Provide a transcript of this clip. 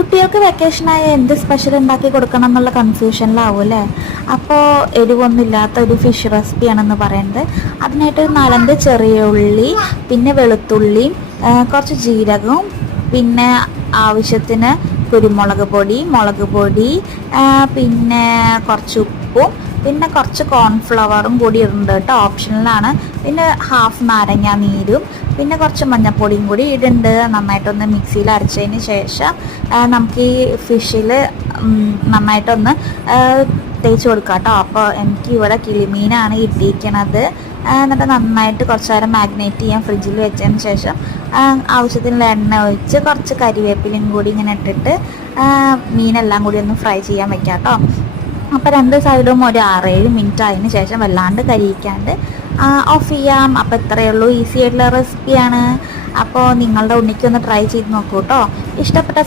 കുട്ടികൾക്ക് വെക്കേഷനായ എന്ത് സ്പെഷ്യൽ ഉണ്ടാക്കി കൊടുക്കണം എന്നുള്ള കൺഫ്യൂഷനിലാവും അല്ലേ. അപ്പോൾ എരിവൊന്നും ഇല്ലാത്ത ഒരു ഫിഷ് റെസിപ്പിയാണെന്ന് പറയുന്നത്. അതിനായിട്ട് 4 ചെറിയ ഉള്ളി, പിന്നെ വെളുത്തുള്ളിയും കുറച്ച് ജീരകവും, പിന്നെ ആവശ്യത്തിന് കുരുമുളക് പൊടി, മുളക് പൊടി, പിന്നെ കുറച്ച് ഉപ്പും, പിന്നെ കുറച്ച് കോൺഫ്ലവറും കൂടി ഇടുന്നുണ്ട് കേട്ടോ, ഓപ്ഷണലാണ്. പിന്നെ ഹാഫ് നാരങ്ങ നീരും, പിന്നെ കുറച്ച് മഞ്ഞൾപ്പൊടിയും കൂടി ഇടുന്നുണ്ട്. നന്നായിട്ടൊന്ന് മിക്സിയിൽ അരച്ചതിന് ശേഷം നമുക്ക് ഈ ഫിഷിൽ നന്നായിട്ടൊന്ന് തേച്ച് കൊടുക്കാം കേട്ടോ. അപ്പോൾ എനിക്ക് ഇവിടെ കിളിമീനാണ് കിട്ടിയിരിക്കണത്. എന്നിട്ട് നന്നായിട്ട് കുറച്ച് നേരം മാഗ്നേറ്റ് ചെയ്യാൻ ഫ്രിഡ്ജിൽ വെച്ചതിന് ശേഷം ആവശ്യത്തിനുള്ള എണ്ണ ഒഴിച്ച് കുറച്ച് കരിവേപ്പിലയും കൂടി ഇങ്ങനെ ഇട്ടിട്ട് മീനെല്ലാം കൂടി ഒന്ന് ഫ്രൈ ചെയ്യാൻ വെക്കാം കേട്ടോ. അപ്പോൾ 2 സൈഡും ഒരു 6-7 മിനിറ്റ് ആയതിന് ശേഷം വല്ലാണ്ട് കരിയിക്കാണ്ട് ഓഫ് ചെയ്യാം. അപ്പോൾ ഇത്രയേ ഉള്ളൂ, ഈസി ആയിട്ടുള്ള റെസിപ്പിയാണ്. അപ്പോൾ നിങ്ങളുടെ ഉണ്ണിക്കൊന്ന് ട്രൈ ചെയ്ത് നോക്കൂ കേട്ടോ. ഇഷ്ടപ്പെട്ട